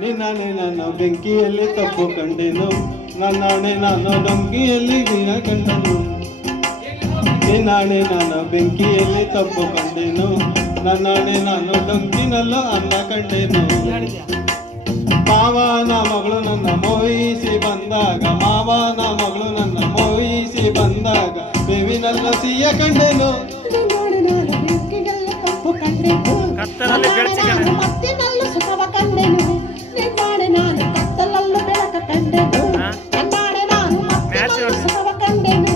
ನಿನ್ನಾಣೆ ನಾನು ಬೆಂಕಿಯಲ್ಲಿ ತಪ್ಪು ಕಂಡೆನು, ನನ್ನಾಣೆ ನಾನು ಡೊಂಕಿಯಲ್ಲಿ ದಿನ ಕಂಡನು. ನಿನ್ನಾಣೆ ನಾನು ಬೆಂಕಿಯಲ್ಲಿ ತಪ್ಪು ಕಂಡೆನು, ನನ್ನಾಣೆ ನಾನು ಡೊಂಕಿನಲ್ಲೂ ಅನ್ನ ಕಂಡೆನು. ಮಾವನ ಮಗಳು ನನ್ನ ಮೋಹಿಸಿ ಬಂದಾಗ, ಮಾವನ ಮಗಳು ನನ್ನ ಮೋಹಿಸಿ ಬಂದಾಗ ಬೇವಿನಲ್ಲ ಸಿಹಿಯ ಕಂಡೆನು. ಕತ್ತಲಲ್ಲಿ ಬೆಳಕಿನ ಮತ್ತಿನಲ್ಲೂ ಸುಖವ ಕಂಡೆನು, ನಿನ್ನಾಣೆ ನಾನು ಕತ್ತಲಲ್ಲೂ ಬೆಳಕ ಕಂಡೆನು, ನನ್ನಾಣೆ ನಾನು ಮತ್ತಿನಲ್ಲೂ ಸುಖವ ಕಂಡೆನು.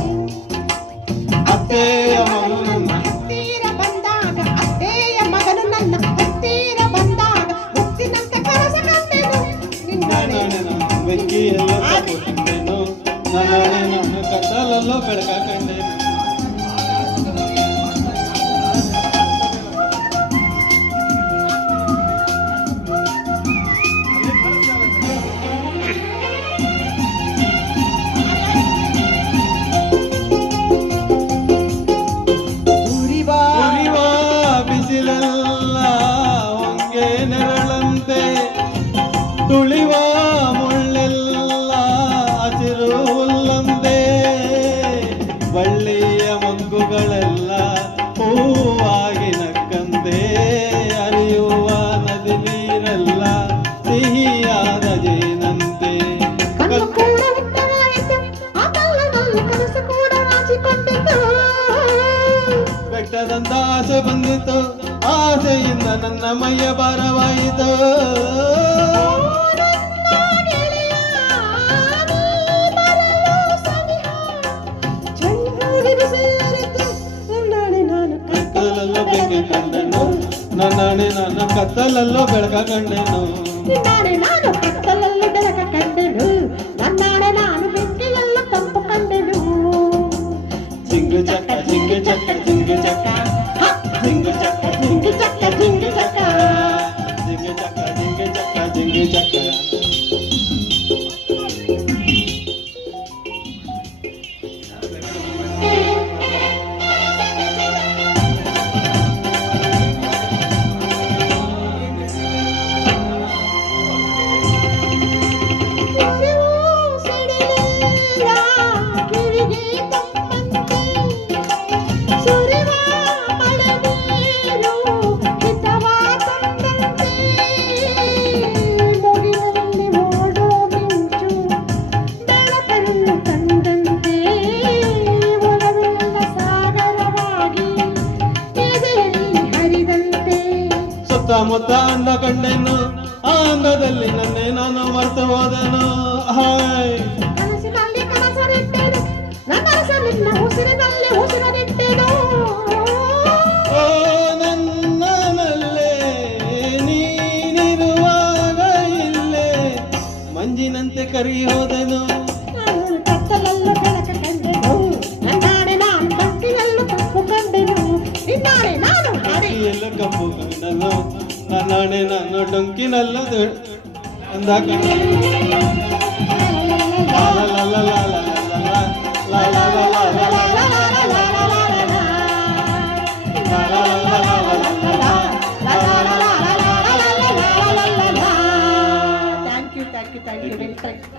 ಅತ್ತೆಯ ಮಗಳು ನನ್ನ ಹತ್ತಿರ ಬಂದಾಗ, ಅತ್ತೆಯ ಮಗನು ನನ್ನ ಹತ್ತಿರ ಬಂದಾಗ ಮುತ್ತಿನಂತೆ ಕನಸ ಕಂಡೆನು. ನಿನ್ನಾಣೆ ನಾನು ಬೆಂಕಿಯಲ್ಲೂ ತಪ್ಪು ಕಂಡೆನು, ನನ್ನಾಣೆ ನಾನು ಕತ್ತಲಲ್ಲೂ ಬೆಳಕ ಕಂಡೆನು. ತುಳಿವ ಮುಳ್ಳೆಲ್ಲ ಹಸಿರು ಹುಲ್ಲಂದೆ, ಬಳ್ಳಿಯ ಮೊಗ್ಗುಗಳೆಲ್ಲ ಹೂವಾಗಿ ನಕ್ಕಂತೆ, ಹರಿಯುವ ನದಿ ನೀರೆಲ್ಲ ಸಿಹಿಯಾದ ಜೇನಂತೆ. ಬೆಟ್ಟದಂತ ಆಸೆ ಬಂದಿತು, ಆಸೆಯಿಂದ ನನ್ನ ಮೈಯ ಭಾರವಾಯಿತು. ನನ್ನಾಣೆ ನಾನು ಕತ್ತಲಲ್ಲೂ ಬೆಳಕ ಕಂಡೆನು, ನಿನ್ನಾಣೆ ನಾನು ಕತ್ತಲಲ್ಲೂ ಬೆಳಕ ಕಂಡೆನು, ನನ್ನಾಣೆ ನಾನು ಬೆಂಕಿಯಲ್ಲೂ ತಂಪು ಕಂಡೆನು. ಜಿಂಗು ಚಕ್ಕ ಜಿಂಗು ಚಕ್ಕ ಜಿಂಗು ಚಕ್ಕ ಜಿಂಗು ಚಕ್ಕ ಜಿಂಗು ಚಕ್ಕ ಜಿಂಗು ಚಕ್ಕ ಜಿಂಗು ಚಕ್ಕ ಜಿಂಗು ಚಕ್ಕ ಜಿಂಗು ಚಕ್ಕ. ಸುತ್ತಮುತ್ತ ಅಂದ ಕಂಡೆನು, ಆ ಅಂದದಲ್ಲಿ ನನ್ನೇ ನಾನು ಮರೆತು ಹೋದೆನು. ಹಾಯ್ ಕನಸಿನಲ್ಲಿ ಕನಸರಿಟ್ಟೆನು, ನನ್ನ ಕನಸನ್ನ ಉಸಿರಿನಲ್ಲಿ ಉಸಿರನಿಟ್ಟೆನು. ಓ ನನ್ನನಲ್ಲೇ ನೀನಿರುವಾಗ ಇಲ್ಲೇ ಮಂಜಿನಂತೆ ಕರಿ ಹೋದೆನು. ನಾನು ಕತ್ತಲಲ್ಲೂ ಬೆಳಕ ಕಂಡೆನು, ನನ್ನಾಣೆ ನಾನು ಕತ್ತಿನಲ್ಲೂ ಕಪ್ಪು ಕಂಡೆನು, ನಿನ್ನಾಣೆ ನಾನು ಎಲ್ಲ ಕಪ್ಪು ಕಂಡನು, ನನ್ನಾಣೆ ನಾನು ಡೊಂಕಿನಲ್ಲೂ ಅಂದ Thank you.